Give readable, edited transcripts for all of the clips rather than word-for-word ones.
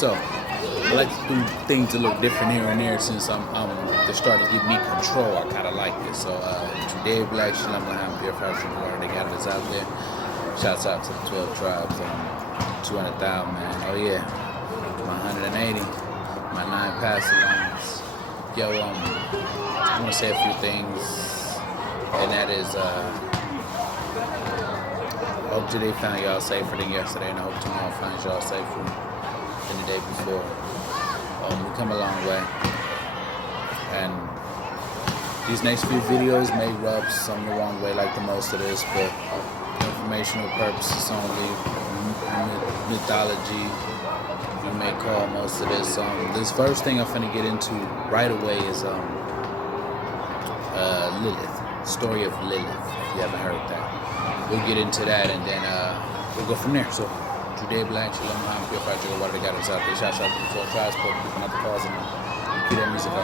So I like to do things a little different here and there since I'm they're starting to give me control. I kind of like it. So today, Black Shalom L'Chaim, pure fashion water, they got us out there. Shouts out to the 12 tribes, 200,000, man. Oh yeah, my 180, my 9 pass alongs. Yo, I want to say a few things, and that is, hope today found y'all safer than yesterday, and I hope tomorrow finds y'all safer than the day before. We come a long way, and these next few videos may rub some the wrong way like the most of this, but informational purposes only, mythology, you may call most of this. This first thing I'm finna get into right away is Lilith, story of Lilith, if you haven't heard that. We'll get into that, and then we'll go from there. So today, Black Shalom L'Chaim, pure fashion water, they got us out there. Shout out to the 12 tribes, people not the cause, and keep that music I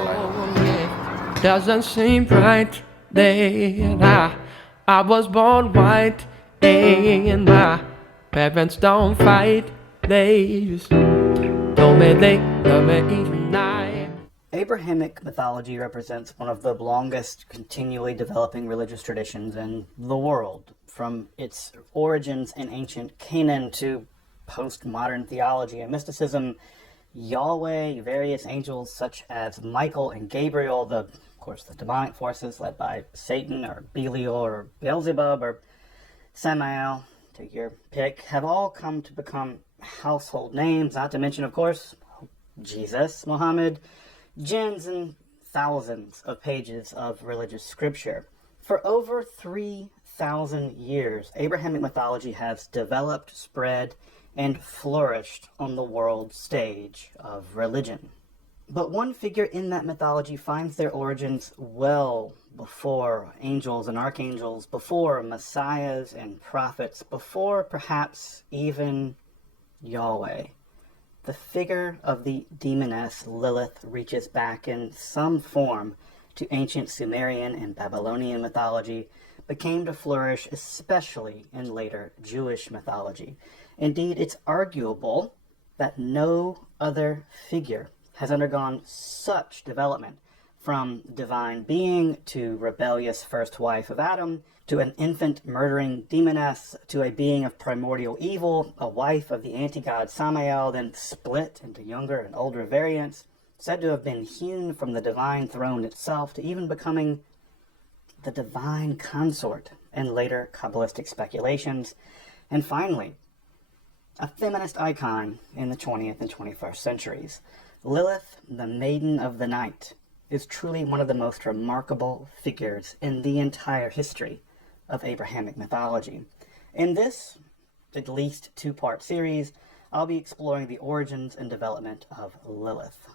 like. Doesn't seem right that I was born white, and my parents don't fight. They just told me they love me even night. Abrahamic mythology represents one of the longest continually developing religious traditions in the world, from its origins in ancient Canaan to postmodern theology and mysticism. Yahweh, various angels such as Michael and Gabriel, of course the demonic forces led by Satan or Belial or Beelzebub or Samael, take your pick, have all come to become household names, not to mention, of course, Jesus, Muhammad, jinns, and thousands of pages of religious scripture. For over 3,000 years, Abrahamic mythology has developed, spread, and flourished on the world stage of religion. But one figure in that mythology finds their origins well before angels and archangels, before messiahs and prophets, before perhaps even Yahweh. The figure of the demoness Lilith reaches back in some form to ancient Sumerian and Babylonian mythology, but came to flourish especially in later Jewish mythology. Indeed, it's arguable that no other figure has undergone such development, from divine being to rebellious first wife of Adam, to an infant murdering demoness, to a being of primordial evil, a wife of the anti-god Samael, then split into younger and older variants, said to have been hewn from the divine throne itself, to even becoming the divine consort in later Kabbalistic speculations, and finally, a feminist icon in the 20th and 21st centuries. Lilith, the Maiden of the Night, is truly one of the most remarkable figures in the entire history of Abrahamic mythology. In this, at least two-part series, I'll be exploring the origins and development of Lilith.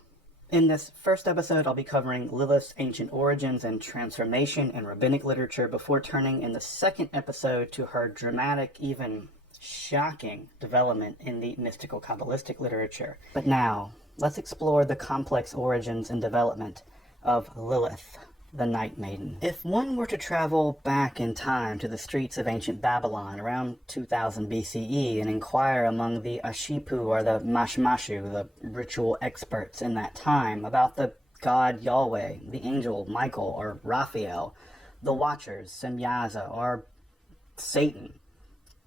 In this first episode, I'll be covering Lilith's ancient origins and transformation in rabbinic literature before turning in the second episode to her dramatic, even shocking development in the mystical Kabbalistic literature. But now, let's explore the complex origins and development of Lilith, the Night Maiden. If one were to travel back in time to the streets of ancient Babylon around 2000 BCE and inquire among the Ashipu or the Mashmashu, the ritual experts in that time, about the god Yahweh, the angel Michael or Raphael, the Watchers, Semyaza, or Satan,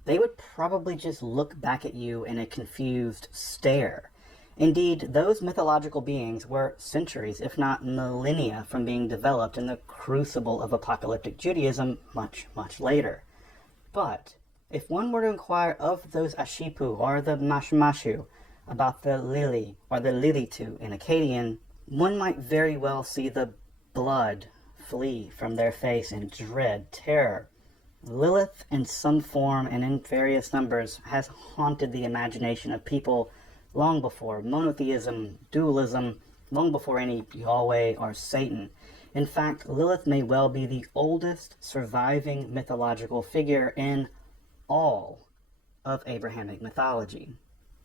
they would probably just look back at you in a confused stare. Indeed, those mythological beings were centuries, if not millennia, from being developed in the crucible of apocalyptic Judaism much, much later. But if one were to inquire of those Ashipu or the Mashmashu about the Lili or the Lilitu in Akkadian, one might very well see the blood flee from their face in dread terror. Lilith, in some form and in various numbers, has haunted the imagination of people long before monotheism, dualism, long before any Yahweh or Satan. In fact, Lilith may well be the oldest surviving mythological figure in all of Abrahamic mythology.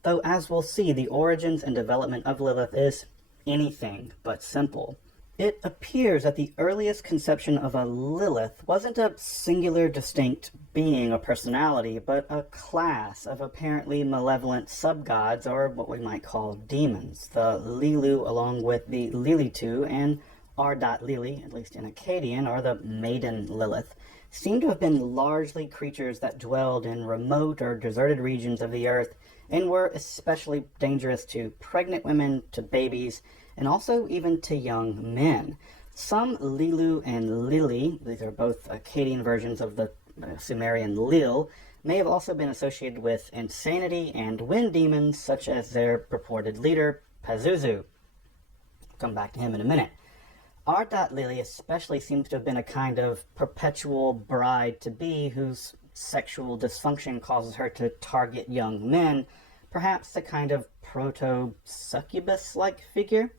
Though, as we'll see, the origins and development of Lilith is anything but simple. It appears that the earliest conception of a Lilith wasn't a singular distinct being or personality, but a class of apparently malevolent subgods, or what we might call demons. The Lilu, along with the Lilitu and R.Lili, at least in Akkadian, or the Maiden Lilith, seem to have been largely creatures that dwelled in remote or deserted regions of the earth and were especially dangerous to pregnant women, to babies, and also even to young men. Some Lilu and Lili, these are both Akkadian versions of the Sumerian Lil, may have also been associated with insanity and wind demons, such as their purported leader, Pazuzu. Come back to him in a minute. R.Lili especially seems to have been a kind of perpetual bride-to-be whose sexual dysfunction causes her to target young men, perhaps a kind of proto-succubus-like figure.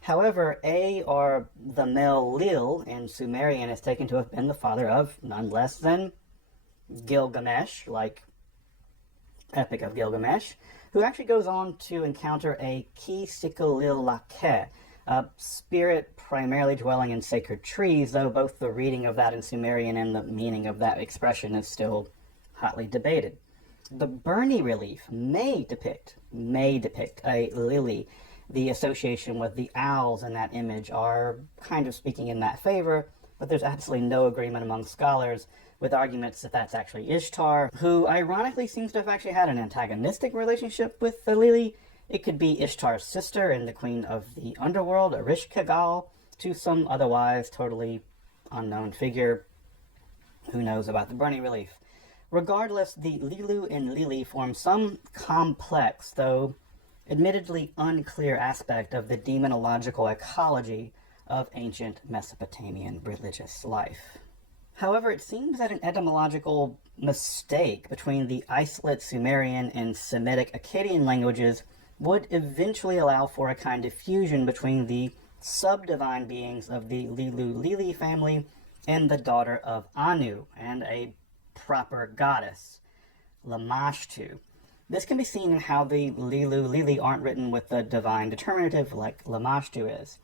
However, or the male Lil in Sumerian is taken to have been the father of none less than Gilgamesh, like Epic of Gilgamesh, who actually goes on to encounter a Ki-Sikulil-Lake, a spirit primarily dwelling in sacred trees, though both the reading of that in Sumerian and the meaning of that expression is still hotly debated. The Burney relief may depict a lily. The association with the owls in that image are kind of speaking in that favor, but there's absolutely no agreement among scholars, with arguments that that's actually Ishtar, who ironically seems to have actually had an antagonistic relationship with the Lili. It could be Ishtar's sister and the queen of the underworld, Erishkigal, to some otherwise totally unknown figure. Who knows about the Burney relief? Regardless, the Lilu and Lili form some complex, though admittedly unclear aspect of the demonological ecology of ancient Mesopotamian religious life. However, it seems that an etymological mistake between the isolate Sumerian and Semitic Akkadian languages would eventually allow for a kind of fusion between the sub-divine beings of the Lilu-Lili family and the daughter of Anu, and a proper goddess, Lamashtu. This can be seen in how the Lilu-Lili aren't written with the divine determinative like Lamashtu is.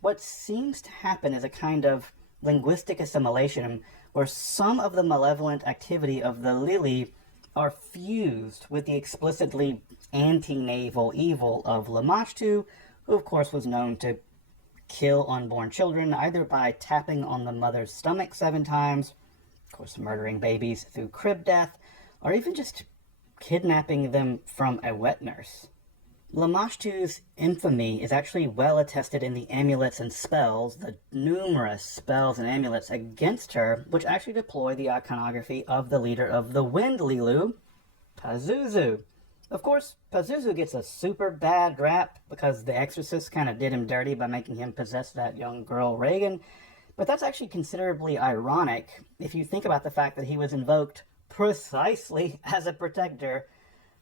What seems to happen is a kind of linguistic assimilation where some of the malevolent activity of the Lili are fused with the explicitly anti-naval evil of Lamashtu, who of course was known to kill unborn children either by tapping on the mother's stomach 7 times, of course murdering babies through crib death, or even just kidnapping them from a wet nurse. Lamashtu's infamy is actually well attested in the amulets and spells, the numerous spells and amulets against her, which actually deploy the iconography of the leader of the Wind Lilu, Pazuzu. Of course, Pazuzu gets a super bad rap because the Exorcist kind of did him dirty by making him possess that young girl Reagan, but that's actually considerably ironic if you think about the fact that he was invoked precisely as a protector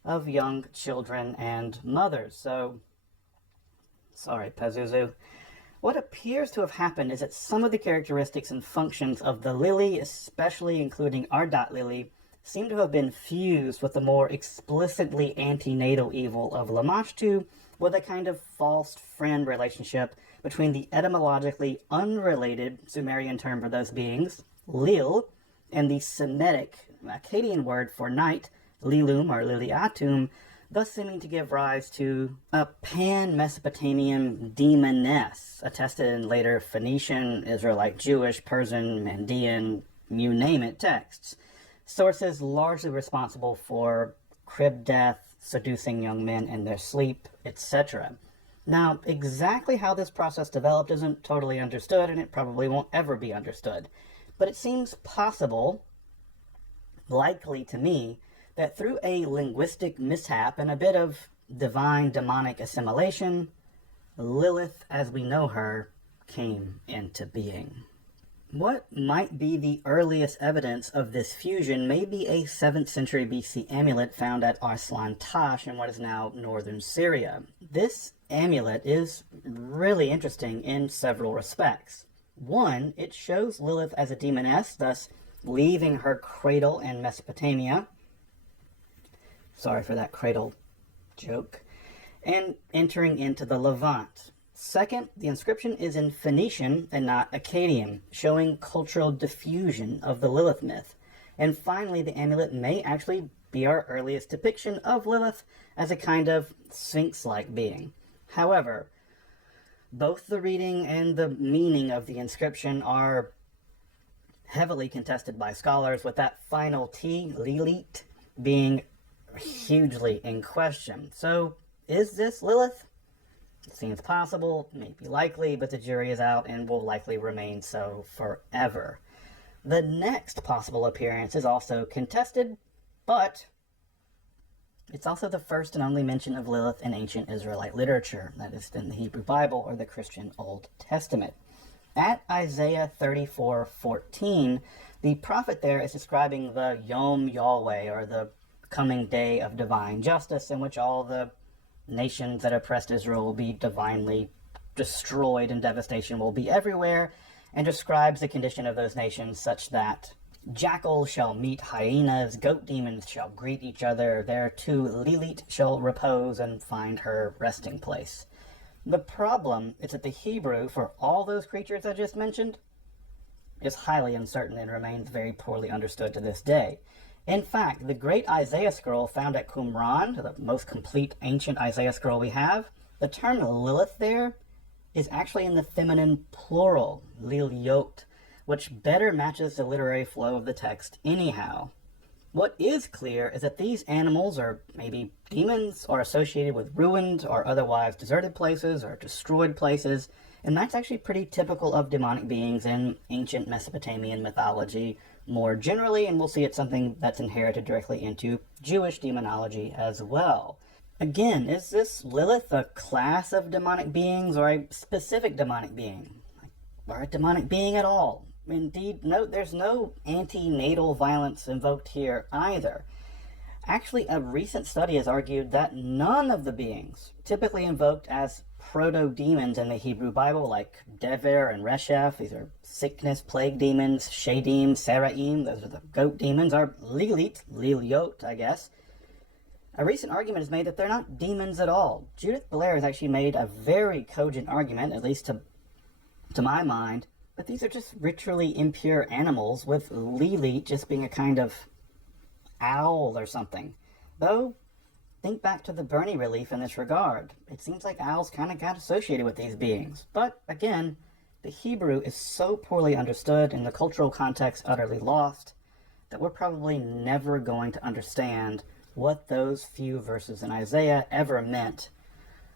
of young children and mothers. So, sorry, Pazuzu. What appears to have happened is that some of the characteristics and functions of the Lili, especially including R.Lili, seem to have been fused with the more explicitly antenatal evil of Lamashtu, with a kind of false friend relationship between the etymologically unrelated Sumerian term for those beings, Lil, and the Semitic Akkadian word for night, Lilum or Liliatum, thus seeming to give rise to a pan-Mesopotamian demoness, attested in later Phoenician, Israelite, Jewish, Persian, Mandean, you name it, texts. Sources largely responsible for crib death, seducing young men in their sleep, etc. Now, exactly how this process developed isn't totally understood, and it probably won't ever be understood. But it seems possible, likely to me, that through a linguistic mishap and a bit of divine demonic assimilation, Lilith, as we know her, came into being. What might be the earliest evidence of this fusion may be a 7th century BC amulet found at Arslan Tash in what is now northern Syria. This amulet is really interesting in several respects. One, it shows Lilith as a demoness, thus leaving her cradle in Mesopotamia. Sorry for that cradle joke. And entering into the Levant. Second, the inscription is in Phoenician and not Akkadian, showing cultural diffusion of the Lilith myth. And finally, the amulet may actually be our earliest depiction of Lilith as a kind of sphinx-like being. However, both the reading and the meaning of the inscription are heavily contested by scholars, with that final T, Lilith, being hugely in question. So, is this Lilith? It seems possible, maybe likely, but the jury is out and will likely remain so forever. The next possible appearance is also contested, but it's also the first and only mention of Lilith in ancient Israelite literature, that is, in the Hebrew Bible or the Christian Old Testament. At Isaiah 34:14, the prophet there is describing the Yom Yahweh, or the coming day of divine justice, in which all the nations that oppressed Israel will be divinely destroyed and devastation will be everywhere, and describes the condition of those nations such that jackals shall meet hyenas, goat demons shall greet each other, there too Lilith shall repose and find her resting place. The problem is that the Hebrew for all those creatures I just mentioned is highly uncertain and remains very poorly understood to this day. In fact, the great Isaiah scroll found at Qumran, the most complete ancient Isaiah scroll we have, the term Lilith there is actually in the feminine plural, Liliot, which better matches the literary flow of the text anyhow. What is clear is that these animals, or maybe demons, are associated with ruined or otherwise deserted places or destroyed places, and that's actually pretty typical of demonic beings in ancient Mesopotamian mythology more generally, and we'll see it's something that's inherited directly into Jewish demonology as well. Again, is this Lilith a class of demonic beings or a specific demonic being? Or a demonic being at all? Indeed, note there's no antenatal violence invoked here either. Actually, a recent study has argued that none of the beings typically invoked as proto-demons in the Hebrew Bible, like Dever and Resheph, these are sickness, plague demons, Shadim, Seraim, those are the goat demons, are Lilith, Liliot, I guess. A recent argument is made that they're not demons at all. Judith Blair has actually made a very cogent argument, at least to my mind, but these are just ritually impure animals, with Lilith just being a kind of owl or something. Though, think back to the Burney relief in this regard. It seems like owls kind of got associated with these beings. But, again, the Hebrew is so poorly understood and the cultural context utterly lost that we're probably never going to understand what those few verses in Isaiah ever meant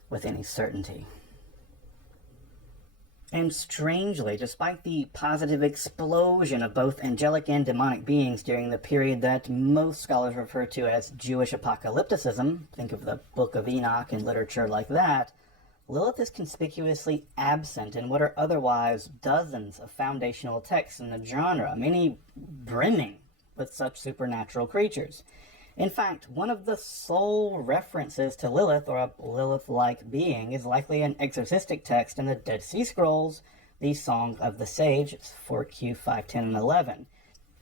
with any certainty. And strangely, despite the positive explosion of both angelic and demonic beings during the period that most scholars refer to as Jewish apocalypticism, think of the Book of Enoch and literature like that, Lilith is conspicuously absent in what are otherwise dozens of foundational texts in the genre, many brimming with such supernatural creatures. In fact, one of the sole references to Lilith, or a Lilith-like being, is likely an exorcistic text in the Dead Sea Scrolls, the Song of the Sage, 4Q 510 and 11.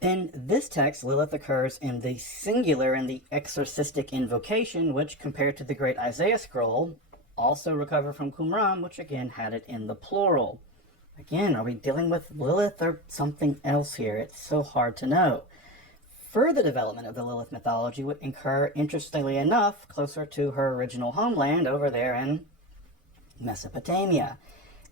In this text, Lilith occurs in the singular in the exorcistic invocation, which, compared to the Great Isaiah Scroll, also recovered from Qumran, which again had it in the plural. Again, are we dealing with Lilith or something else here? It's so hard to know. Further development of the Lilith mythology would occur, interestingly enough, closer to her original homeland over there in Mesopotamia.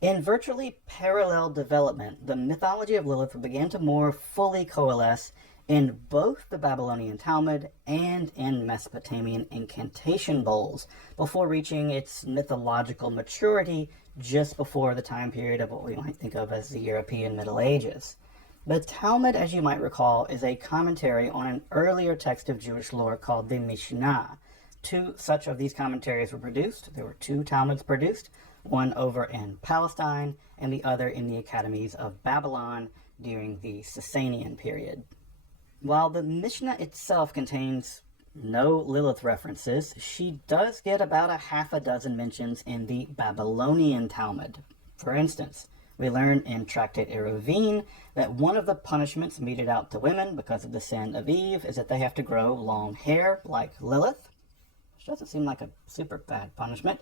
In virtually parallel development, the mythology of Lilith began to more fully coalesce in both the Babylonian Talmud and in Mesopotamian incantation bowls, before reaching its mythological maturity just before the time period of what we might think of as the European Middle Ages. The Talmud, as you might recall, is a commentary on an earlier text of Jewish lore called the Mishnah. Two such of these commentaries were produced. There were two Talmuds produced, one over in Palestine and the other in the academies of Babylon during the Sasanian period. While the Mishnah itself contains no Lilith references, she does get about a half a dozen mentions in the Babylonian Talmud. For instance, we learn in Tractate Eruvin that one of the punishments meted out to women because of the sin of Eve is that they have to grow long hair like Lilith, which doesn't seem like a super bad punishment.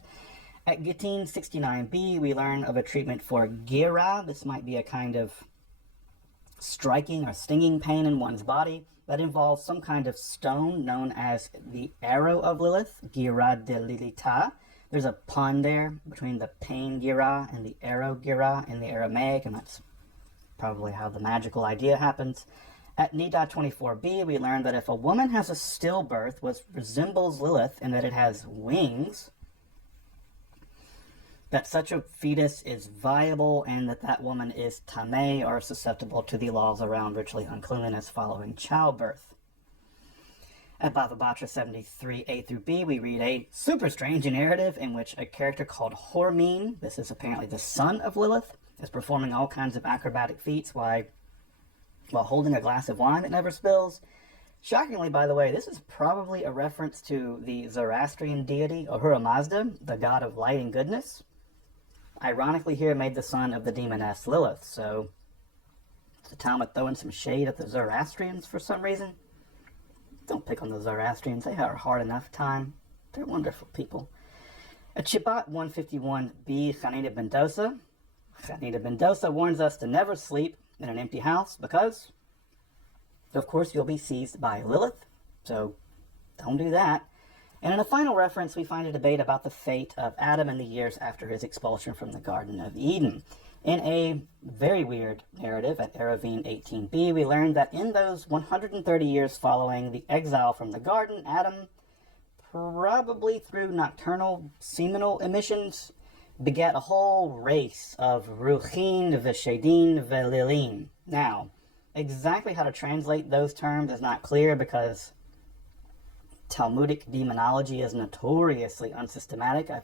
At Gittin 69b, we learn of a treatment for gira. This might be a kind of striking or stinging pain in one's body that involves some kind of stone known as the arrow of Lilith, gira de Lilita. There's a pun there between the pain gira and the arrow gira in the Aramaic, and that's probably how the magical idea happens. At Nida 24b, we learn that if a woman has a stillbirth which resembles Lilith in that it has wings, that such a fetus is viable and that that woman is tameh, or susceptible to the laws around ritually uncleanliness following childbirth. At Bava Batra 73a through b, we read a super strange narrative in which a character called Hormine, this is apparently the son of Lilith, is performing all kinds of acrobatic feats while holding a glass of wine that never spills. Shockingly, by the way, this is probably a reference to the Zoroastrian deity Ahura Mazda, the god of light and goodness. Ironically here made the son of the demoness Lilith, so is the Talmud throwing some shade at the Zoroastrians for some reason? Don't pick on the Zoroastrians, they have a hard enough time. They're wonderful people. At Shabbat 151b, Chanina ben Dosa warns us to never sleep in an empty house because, of course, you'll be seized by Lilith, so don't do that. And in a final reference, we find a debate about the fate of Adam in the years after his expulsion from the Garden of Eden. In a very weird narrative at Eruvin 18b, we learn that in those 130 years following the exile from the garden, Adam, probably through nocturnal seminal emissions, begat a whole race of Ruchin, Veshedin, Velilin. Now, exactly how to translate those terms is not clear because Talmudic demonology is notoriously unsystematic. I've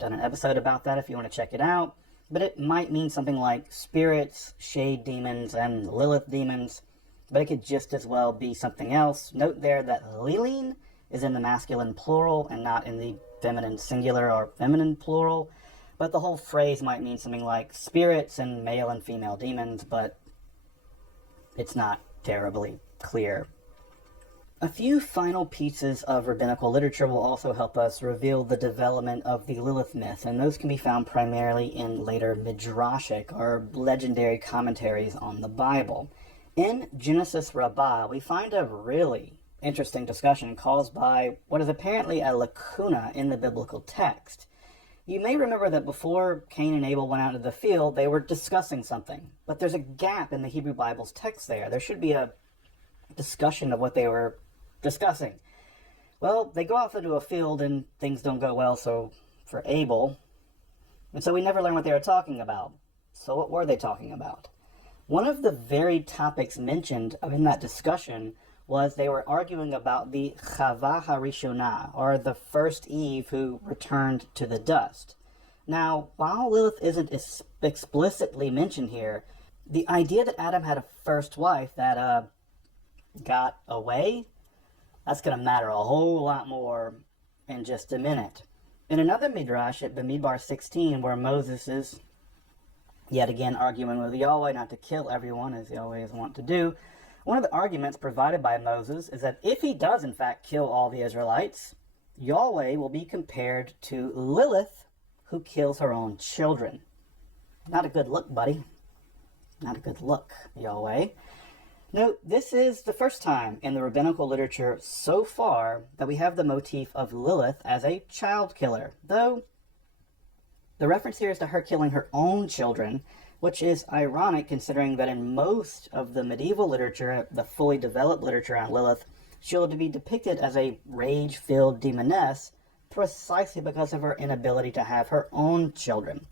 done an episode about that if you want to check it out. But it might mean something like spirits, shade demons, and Lilith demons. But it could just as well be something else. Note there that Lilin is in the masculine plural and not in the feminine singular or feminine plural. But the whole phrase might mean something like spirits and male and female demons, but it's not terribly clear. A few final pieces of rabbinical literature will also help us reveal the development of the Lilith myth, and those can be found primarily in later midrashic, or legendary commentaries on the Bible. In Genesis Rabbah, we find a really interesting discussion caused by what is apparently a lacuna in the biblical text. You may remember that before Cain and Abel went out into the field, they were discussing something, but there's a gap in the Hebrew Bible's text there. There should be a discussion of what they were discussing. Well, they go off into a field and things don't go well for Abel, and so we never learn what they were talking about. So what were they talking about? One of the very topics mentioned in that discussion was they were arguing about the Chava HaRishonah, or the first Eve who returned to the dust. Now, while Lilith isn't explicitly mentioned here, the idea that Adam had a first wife that got away, that's going to matter a whole lot more in just a minute. In another midrash at Bamidbar 16, where Moses is yet again arguing with Yahweh not to kill everyone, as he always wants to do, one of the arguments provided by Moses is that if he does in fact kill all the Israelites, Yahweh will be compared to Lilith, who kills her own children. Not a good look, buddy. Not a good look, Yahweh. Note, this is the first time in the rabbinical literature so far that we have the motif of Lilith as a child killer, though the reference here is to her killing her own children, which is ironic considering that in most of the medieval literature, the fully developed literature on Lilith, she will be depicted as a rage-filled demoness precisely because of her inability to have her own children.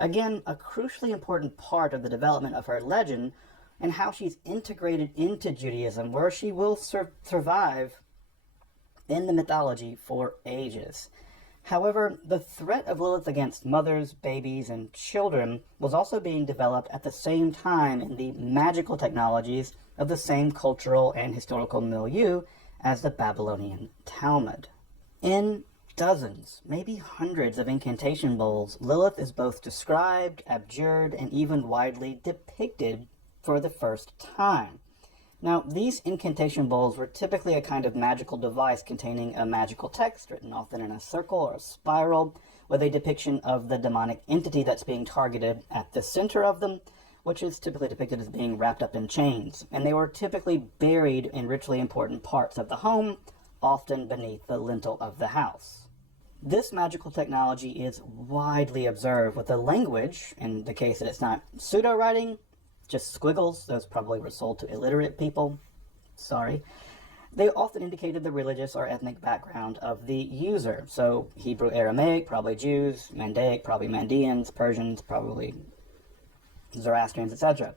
Again, a crucially important part of the development of her legend and how she's integrated into Judaism, where she will survive in the mythology for ages. However, the threat of Lilith against mothers, babies, and children was also being developed at the same time in the magical technologies of the same cultural and historical milieu as the Babylonian Talmud. In dozens, maybe hundreds of incantation bowls, Lilith is both described, abjured, and even widely depicted for the first time. Now, these incantation bowls were typically a kind of magical device containing a magical text written often in a circle or a spiral, with a depiction of the demonic entity that's being targeted at the center of them, which is typically depicted as being wrapped up in chains. And they were typically buried in ritually important parts of the home, often beneath the lintel of the house. This magical technology is widely observed, with the language, in the case that it's not pseudo-writing, just squiggles, those probably were sold to illiterate people, sorry. They often indicated the religious or ethnic background of the user. So Hebrew, Aramaic, probably Jews, Mandaic, probably Mandeans, Persians, probably Zoroastrians, etc.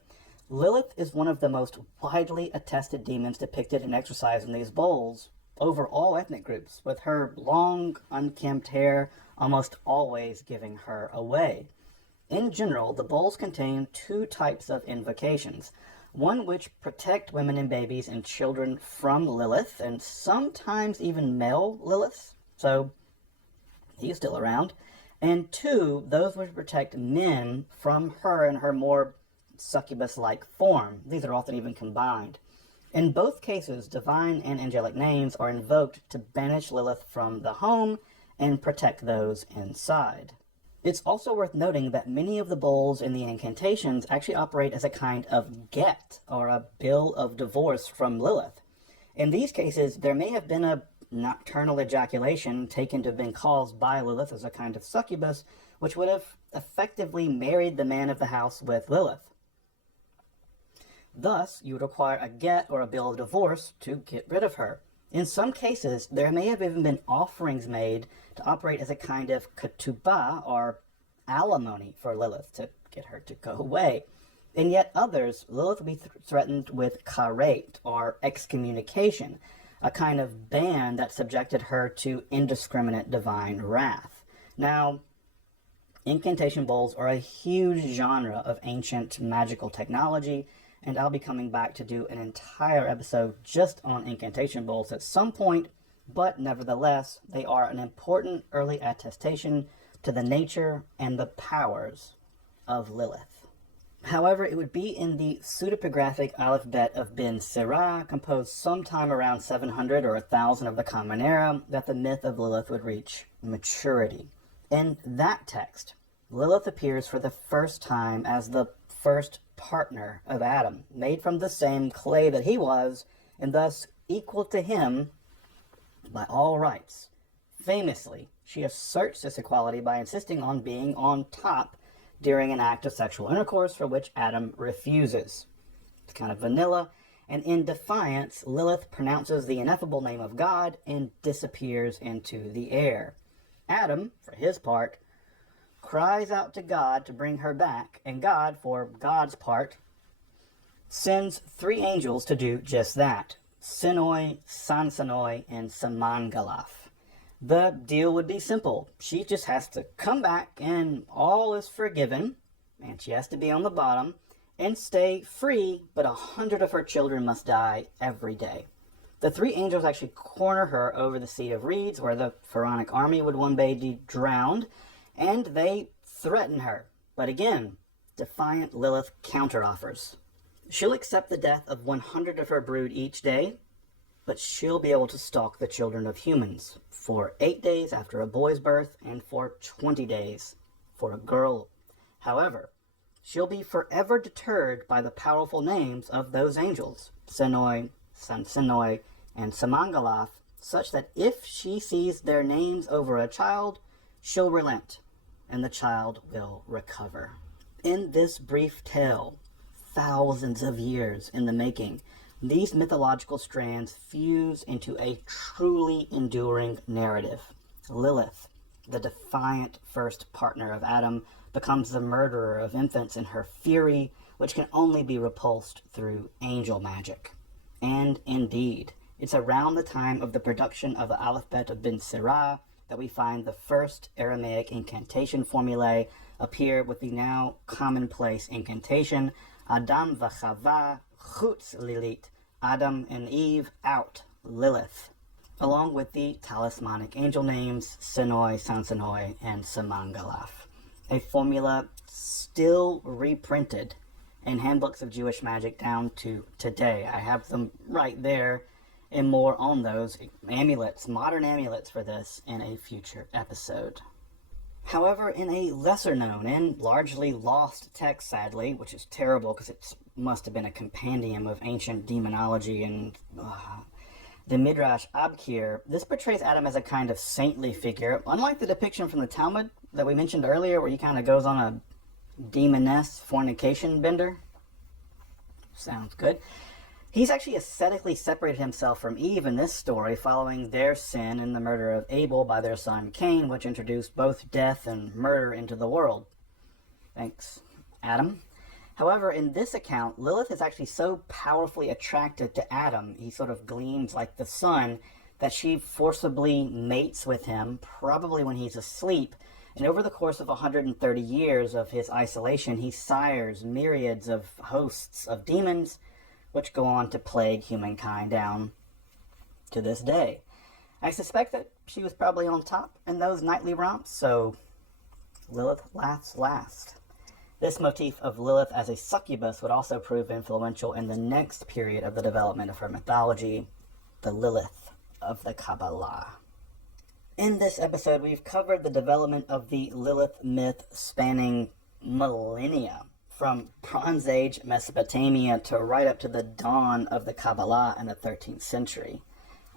Lilith is one of the most widely attested demons depicted and exorcised in these bowls over all ethnic groups, with her long, unkempt hair almost always giving her away. In general, the bowls contain two types of invocations. One which protect women and babies and children from Lilith, and sometimes even male Liliths, so he's still around. And two, those which protect men from her in her more succubus-like form. These are often even combined. In both cases, divine and angelic names are invoked to banish Lilith from the home and protect those inside. It's also worth noting that many of the bowls in the incantations actually operate as a kind of get, or a bill of divorce from Lilith. In these cases, there may have been a nocturnal ejaculation taken to have been caused by Lilith as a kind of succubus, which would have effectively married the man of the house with Lilith. Thus, you would require a get or a bill of divorce to get rid of her. In some cases, there may have even been offerings made to operate as a kind of ketubah, or alimony, for Lilith, to get her to go away. In yet others, Lilith would be threatened with karet, or excommunication, a kind of ban that subjected her to indiscriminate divine wrath. Now, incantation bowls are a huge genre of ancient magical technology, and I'll be coming back to do an entire episode just on incantation bowls at some point, but nevertheless, they are an important early attestation to the nature and the powers of Lilith. However, it would be in the pseudepigraphic alphabet of Ben Sirah, composed sometime around 700 or 1000 of the Common Era, that the myth of Lilith would reach maturity. In that text, Lilith appears for the first time as the first partner of Adam, made from the same clay that he was, and thus equal to him by all rights. Famously, she asserts this equality by insisting on being on top during an act of sexual intercourse for which Adam refuses. It's kind of vanilla, and in defiance, Lilith pronounces the ineffable name of God and disappears into the air. Adam, for his part, cries out to God to bring her back, and God, for God's part, sends 3 angels to do just that: Sinoi, Sansanoi, and Samangalaf. The deal would be simple. She just has to come back, and all is forgiven, and she has to be on the bottom, and stay free, but 100 of her children must die every day. The 3 angels actually corner her over the Sea of Reeds, where the pharaonic army would one day be drowned, and they threaten her. But again, defiant Lilith counteroffers. She'll accept the death of 100 of her brood each day, but she'll be able to stalk the children of humans for 8 days after a boy's birth and for 20 days for a girl. However, she'll be forever deterred by the powerful names of those angels, Senoi, Sansinoi, and Samangalaf, such that if she sees their names over a child, she'll relent, and the child will recover. In this brief tale, thousands of years in the making, these mythological strands fuse into a truly enduring narrative. Lilith, the defiant first partner of Adam, becomes the murderer of infants in her fury, which can only be repulsed through angel magic. And indeed, it's around the time of the production of the alphabet of Ben Sirah that we find the first Aramaic incantation formulae appear with the now commonplace incantation Adam v'Chava chutz Lilith, Adam and Eve out, Lilith, along with the talismanic angel names Sinoi, Sansanoi, and Samangalaf, a formula still reprinted in handbooks of Jewish magic down to today. I have them right there, and more on those amulets, modern amulets for this, in a future episode. However, in a lesser known and largely lost text, sadly, which is terrible because it must have been a compendium of ancient demonology and the Midrash Abkir, this portrays Adam as a kind of saintly figure, unlike the depiction from the Talmud that we mentioned earlier, where he kind of goes on a demoness fornication bender. Sounds good. He's actually ascetically separated himself from Eve in this story following their sin and the murder of Abel by their son Cain, which introduced both death and murder into the world. Thanks, Adam. However, in this account, Lilith is actually so powerfully attracted to Adam, he sort of gleams like the sun, that she forcibly mates with him, probably when he's asleep, and over the course of 130 years of his isolation, he sires myriads of hosts of demons, which go on to plague humankind down to this day. I suspect that she was probably on top in those nightly romps, so Lilith laughs last. This motif of Lilith as a succubus would also prove influential in the next period of the development of her mythology, the Lilith of the Kabbalah. In this episode, we've covered the development of the Lilith myth spanning millennia, from Bronze Age Mesopotamia to right up to the dawn of the Kabbalah in the 13th century.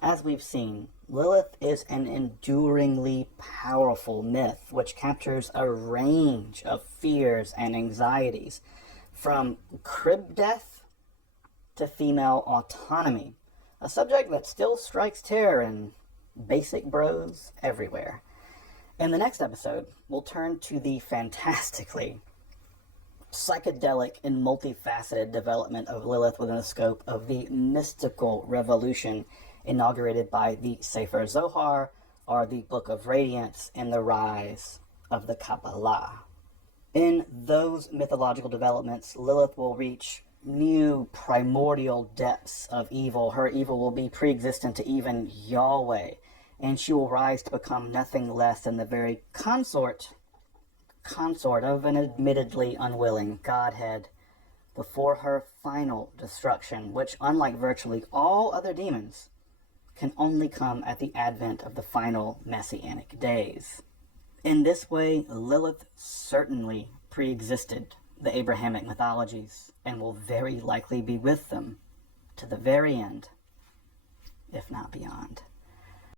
As we've seen, Lilith is an enduringly powerful myth which captures a range of fears and anxieties, from crib death to female autonomy, a subject that still strikes terror in basic bros everywhere. In the next episode, we'll turn to the fantastically psychedelic and multifaceted development of Lilith within the scope of the mystical revolution inaugurated by the Sefer Zohar, or the Book of Radiance, and the rise of the Kabbalah. In those mythological developments, Lilith will reach new primordial depths of evil. Her evil will be pre-existent to even Yahweh, and she will rise to become nothing less than the very consort of an admittedly unwilling Godhead before her final destruction, which, unlike virtually all other demons, can only come at the advent of the final messianic days. In this way, Lilith certainly pre-existed the Abrahamic mythologies and will very likely be with them to the very end, if not beyond.